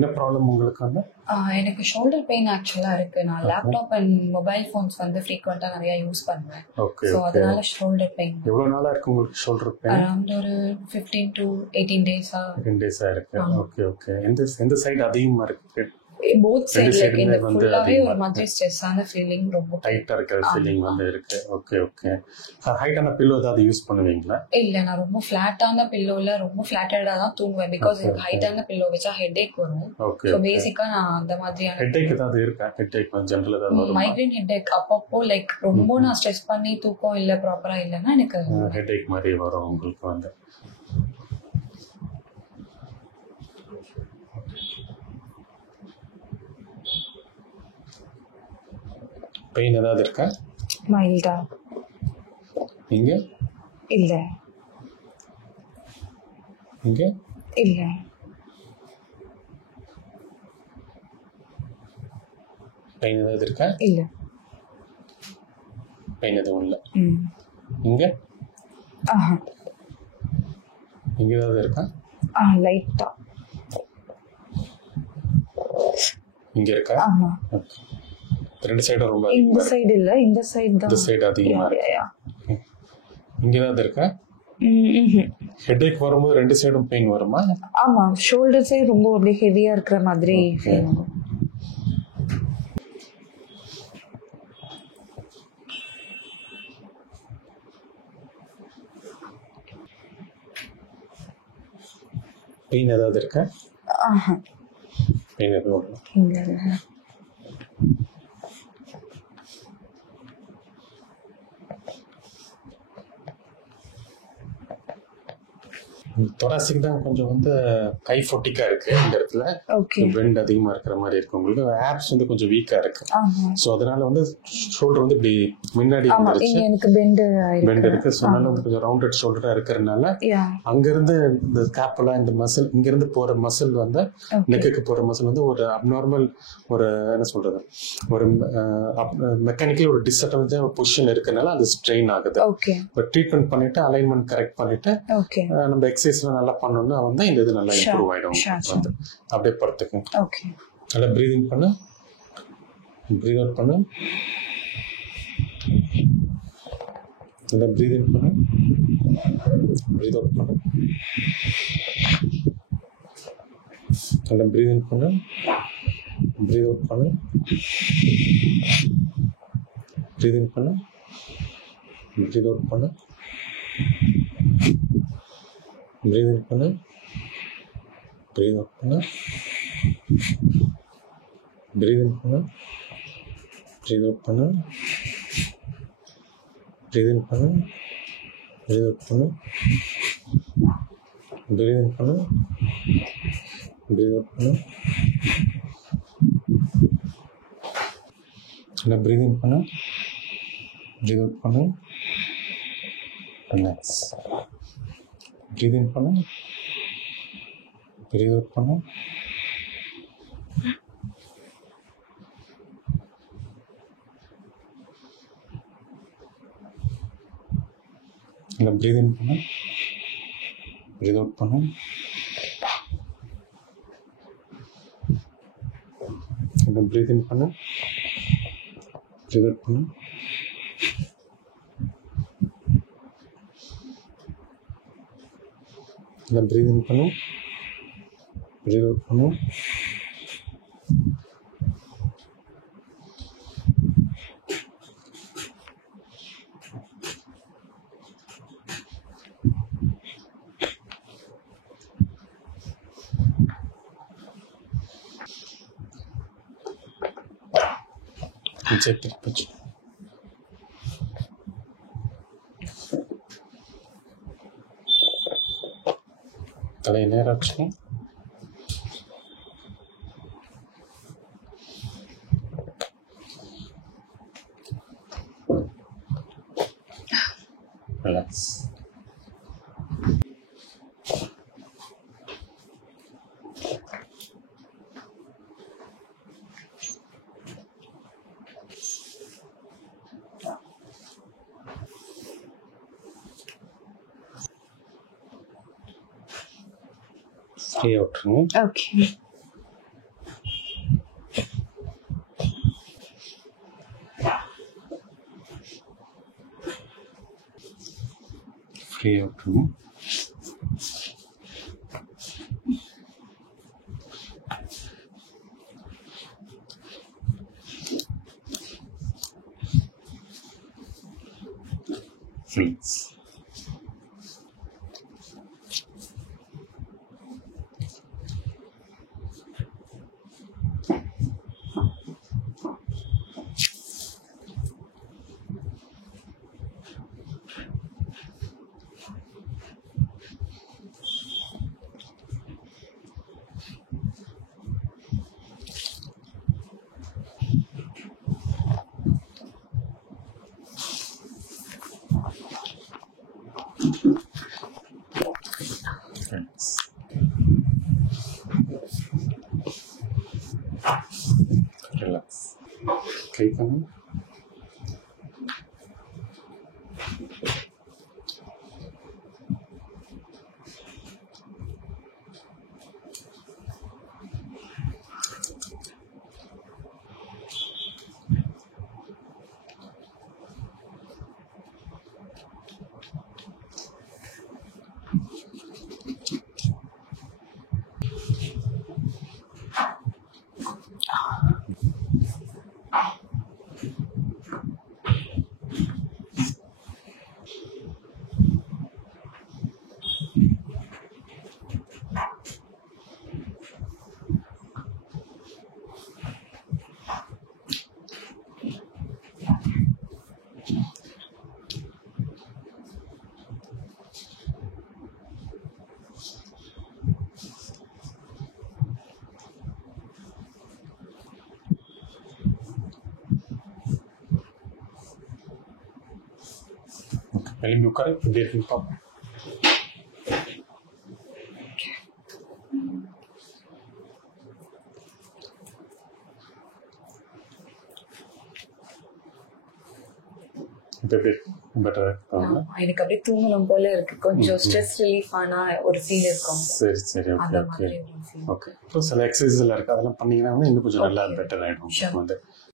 என்ன ப்ராப்ளம் உங்களுக்கு வந்து? எனக்கு ஷோல்டர் பெயின் ஆக்சுவலாக இருக்குது. நான் லேப்டாப் அண்ட் மொபைல் ஃபோன்ஸ் வந்து ஃப்ரீக்வெண்ட்டாக நிறையா யூஸ் பண்ணுவேன். ஸோ அதனால ஷோல்டர் பெயின். எவ்வளோ நாளாக இருக்குது உங்களுக்கு ஷோல்டர் பெயின்? அரௌண்ட் ஒரு 15 to 18 days-ஆ. 18 days-ஆ இருக்குது. Okay okay. எந்த சைடு அதிகமாக இருக்குது? போத் சைடு லைக் இந்த ஃபுல்லாவே ஒரு மாதிரி ஸ்ட்ரெஸ்ஸான ஃபீலிங், ரொம்ப டைட்டா இருக்கிற ஃபீலிங் வந்து இருக்கு. Okay okay. ஹைட்டான பில்லோ ஏதாவது யூஸ் பண்ணுவீங்களா? இல்ல, நான் ரொம்ப ஃபிளாட்டான பில்லோல ரொம்ப ஃபிளாட்டடா தான் தூங்குவேன். பிகாஸ் எனக்கு ஹைட்டான பில்லோ வச்சா ஹெட்டேக் வரும். ஓகே. சோ பேசிக்கா நான் அந்த மாதிரியான ஹெட்டேக் ஏதாவது இருக்கா? ஹெட்டேக் ஜெனரல் ஏதாவது வரும்? மைக்ரேன் ஹெட்டேக் அப்பப்போ லைக் ரொம்ப நான் ஸ்ட்ரெஸ் பண்ணி தூக்கம் இல்ல ப்ராப்பரா இல்லனா எனக்கு ஹெட்டேக் மாதிரி வரும் உங்களுக்கு வந்து. பெயின் ஏதாவது இருக்கா? மைல்டா. இங்க இல்ல. இங்க இல்ல. பெயின் ஏதாவது இருக்கா? இல்ல. பெயின் எதுவும் இல்ல. இங்க இங்க ஏதாவது இருக்கா? லைட்டா. இங்க இருக்கா? ஆமா. ரெண்டு சைடும் ரொம்ப. இந்த சைடு இல்ல, இந்த சைடு தான். இந்த சைடு அதிகமா இருக்கு. இங்க ஏதாவது இருக்கா? ஹெட்டேக் வரும்போது ரெண்டு சைடும் பெயின் வருமா? ஆமா, ஷோல்டர் சைடு ரொம்ப அப்படியே ஹெவியா இருக்கிற மாதிரி ஃபீல் ஆகும். பெயின் ஏதாவது இருக்கா? பெயின் எதுவும் இல்ல. தொராசிக் தான் கொஞ்சம் வந்து கை ஃபொட்டிக்கா இருக்கு இந்த இடத்துல. பெண்ட் அதிகமா இருக்கிற மாதிரி இருக்கு. உங்களுக்கு ஆப்ஸ் வந்து கொஞ்சம் வீக்கா இருக்கு. சோ அதனால வந்து ஷோல்டர் வந்து இப்படி முன்னாடி வந்துருச்சு. எனக்கு பெண்ட் இருக்கு. சோ அதனால வந்து கொஞ்சம் ரவுண்டட் ஷோல்டரா இருக்கிறதுனால அங்க இருந்து இந்த ஸ்காப்புலா இந்த மசில் இங்க இருந்து போற மசில் வந்து நெக்குக்கு போற மசில் வந்து ஒரு அப்நார்மல் ஒரு என்ன சொல்றது ஒரு மெக்கானிக்கலி ஒரு டிஸ்அட்வான்டேஜ் பொசிஷன் இருக்கறனால அது ஸ்ட்ரெயின் ஆகுது. பட் ட்ரீட்மெண்ட் பண்ணிட்டு அலைன்மெண்ட் கரெக்ட் பண்ணிட்டு நம்ம எக்ஸசைஸ் நல்லா பண்ணோம்னா வந்து இந்த இது நல்லா இம்ப்ரூவ் ஆயிடும். வந்து அப்படியே படுத்துக்கும். ஓகே. நல்லா பிரீதிங் பண்ணு, பிரீத் அவுட் பண்ணு, நல்லா பிரீதிங் பண்ணு, பிரீத் அவுட் பண்ணு, நல்லா பிரீதிங் பண்ணு, பிரீத் அவுட் பண்ணு, பிரீதிங் பண்ணு, பிரீத் அவுட் பண்ணு, breathe in பண்ணு, breathe out பண்ணு, breathe in பண்ணு, breathe out பண்ணு, breathe in பண்ணு, breathe out பண்ணு, breathe in பண்ணு, breathe out பண்ணு, நல்லா breathe in பண்ணு, breathe out பண்ணு, relax. Breathe in பண்ணு, breathe out பண்ணு, நல்லா breathe in பண்ணு, breathe out பண்ணு, நல்லா breathe in பண்ணு, breathe out பண்ணு, நல்லா breathe in பண்ணு, breathe out பண்ணு, திருப்பி தலையை நேரா வச்சுக்கோ. ரிலாக்ஸ். ஃப்ரீயாக விட்டுருங்க. ஓகே. ஃப்ரீயாக விட்டுருணும். ஃப்ரீஸ். ரிலாக்ஸ். கை பண்ணு. எழும்பி உட்கார. எப்படி இருக்குன்னு பார்ப்போம். எனக்கு அப்படியே தூங்கணும் போல இருக்கு. கொஞ்சம் ஸ்ட்ரெஸ் ரிலீஃப் ஆனா ஒரு ஃபீல் இருக்கும். சரி சரி, ஓகே ஓகே ஓகே. இப்போ சில எக்ஸசைஸ் எல்லாம் இருக்கு, அதெல்லாம் பண்ணீங்கன்னா இன்னும் கொஞ்சம் நல்லா பெட்டர் ஆயிடும். வந்து